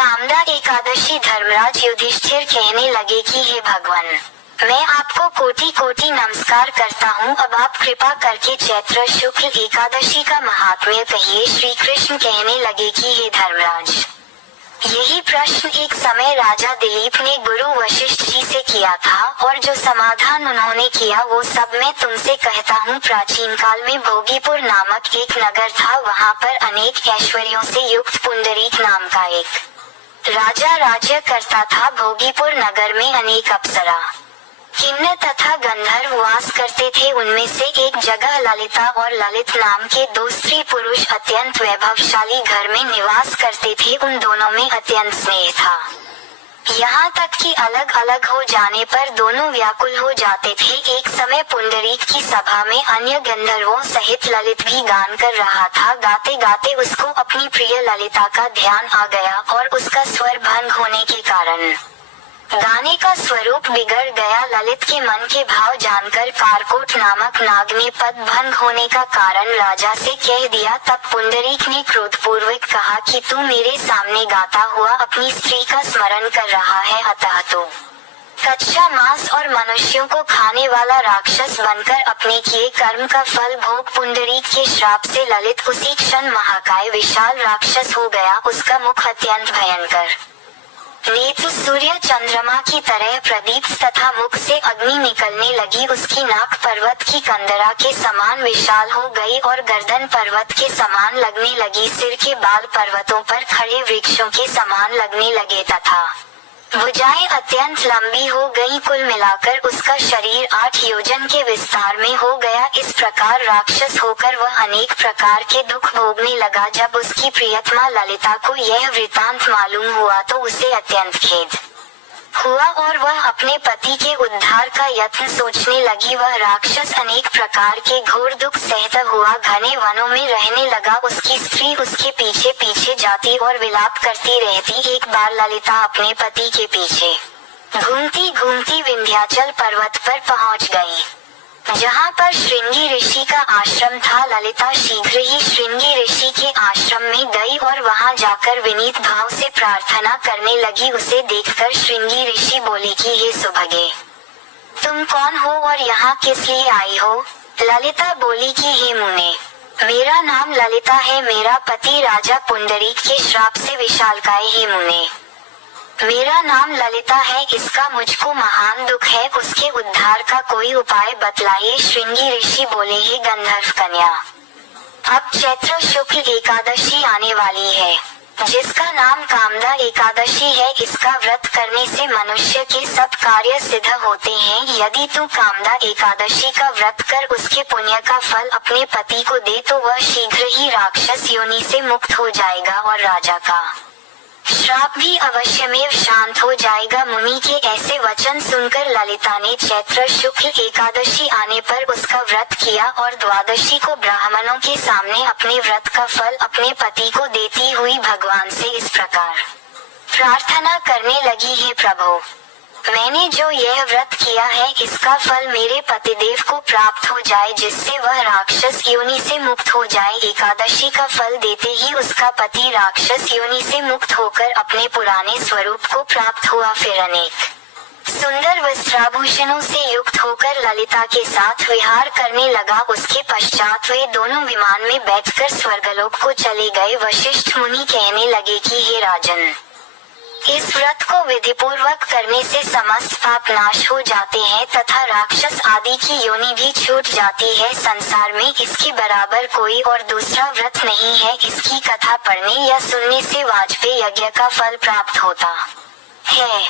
कामदा एकादशी। धर्मराज युधिष्ठिर कहने लगे कि हे भगवान, मैं आपको कोटि कोटि नमस्कार करता हूँ। अब आप कृपा करके चैत्र शुक्ल एकादशी का महात्म्य कहिए। श्री कृष्ण कहने लगे कि हे धर्मराज, यही प्रश्न एक समय राजा दिलीप ने गुरु वशिष्ठ जी से किया था और जो समाधान उन्होंने किया वो सब मैं तुमसे कहता हूँ। प्राचीन काल में भोगीपुर नामक एक नगर था। वहाँ पर अनेक ऐश्वर्यों से युक्त पुंडरीक नाम का एक राजा राज्य करता था। भोगीपुर नगर में अनेक अप्सरा, किन्नर तथा गंधर्व वास करते थे। उनमें से एक जगह ललिता और ललित नाम के दो स्त्री पुरुष अत्यंत वैभवशाली घर में निवास करते थे। उन दोनों में अत्यंत स्नेह था, यहाँ तक कि अलग अलग हो जाने पर दोनों व्याकुल हो जाते थे। एक समय पुंडरीक की सभा में अन्य गंधर्वों सहित ललित भी गान कर रहा था। गाते गाते उसको अपनी प्रिय ललिता का ध्यान आ गया और उसका स्वर भंग होने के कारण गाने का स्वरूप बिगड़ गया। ललित के मन के भाव जानकर कारकोट नामक नाग ने पद भंग होने का कारण राजा से कह दिया। तब पुंडरीक ने क्रोधपूर्वक कहा कि तू मेरे सामने गाता हुआ अपनी स्त्री का स्मरण कर रहा है, अतः तू कच्चा मांस और मनुष्यों को खाने वाला राक्षस बनकर अपने किए कर्म का फल भोग। पुंडरीक के श्राप से ललित उसी क्षण महाकाय विशाल राक्षस हो गया। उसका मुख अत्यंत भयंकर, नेत्र सूर्य चंद्रमा की तरह प्रदीप्त तथा मुख से अग्नि निकलने लगी। उसकी नाक पर्वत की कंदरा के समान विशाल हो गई और गर्दन पर्वत के समान लगने लगी। सिर के बाल पर्वतों पर खड़े वृक्षों के समान लगने लगे तथा भुजाएं अत्यंत लंबी हो गई। कुल मिलाकर उसका शरीर 8 योजन के विस्तार में हो गया। इस प्रकार राक्षस होकर वह अनेक प्रकार के दुख भोगने लगा। जब उसकी प्रियतमा ललिता को यह वृतांत मालूम हुआ तो उसे अत्यंत खेद हुआ और वह अपने पति के उद्धार का यत्न सोचने लगी। वह राक्षस अनेक प्रकार के घोर दुख सहता हुआ घने वनों में रहने लगा। उसकी स्त्री उसके पीछे पीछे जाती और विलाप करती रहती। एक बार ललिता अपने पति के पीछे घूमती घूमती विंध्याचल पर्वत पर पहुंच गई, जहाँ पर श्रृंगी ऋषि का आश्रम था। ललिता शीघ्र ही श्रृंगी ऋषि के आश्रम में गई और वहाँ जाकर विनीत भाव से प्रार्थना करने लगी। उसे देखकर श्रृंगी ऋषि बोले कि हे सुभगे, तुम कौन हो और यहाँ किस लिए आई हो? ललिता बोली कि हे मुने, मेरा नाम ललिता है। मेरा पति राजा पुंडरीक के श्राप से विशालकाय है। मुने, मेरा नाम ललिता है, इसका मुझको महान दुख है। उसके उद्धार का कोई उपाय बतलाइए। श्रृंगी ऋषि बोले, हे गंधर्व कन्या, अब चैत्र शुक्ल एकादशी आने वाली है, जिसका नाम कामदा एकादशी है। इसका व्रत करने से मनुष्य के सब कार्य सिद्ध होते हैं। यदि तू कामदा एकादशी का व्रत कर उसके पुण्य का फल अपने पति को दे तो वह शीघ्र ही राक्षस योनि से मुक्त हो जाएगा और राजा का श्राप भी अवश्यमेव शांत हो जाएगा। मुनि के ऐसे वचन सुनकर ललिता ने चैत्र शुक्ल एकादशी आने पर उसका व्रत किया और द्वादशी को ब्राह्मणों के सामने अपने व्रत का फल अपने पति को देती हुई भगवान से इस प्रकार प्रार्थना करने लगी, हे प्रभु, मैंने जो यह व्रत किया है इसका फल मेरे पतिदेव को प्राप्त हो जाए, जिससे वह राक्षस योनि से मुक्त हो जाए। एकादशी का फल देते ही उसका पति राक्षस योनि से मुक्त होकर अपने पुराने स्वरूप को प्राप्त हुआ। फिर अनेक सुंदर वस्त्राभूषणों से युक्त होकर ललिता के साथ विहार करने लगा। उसके पश्चात वे दोनों विमान में बैठकर स्वर्गलोक को चले गए। वशिष्ठ मुनि कहने लगे कि हे राजन, इस व्रत को विधिपूर्वक करने से समस्त पाप नाश हो जाते हैं तथा राक्षस आदि की योनि भी छूट जाती है। संसार में इसके बराबर कोई और दूसरा व्रत नहीं है। इसकी कथा पढ़ने या सुनने से वाजपेयी यज्ञ का फल प्राप्त होता है।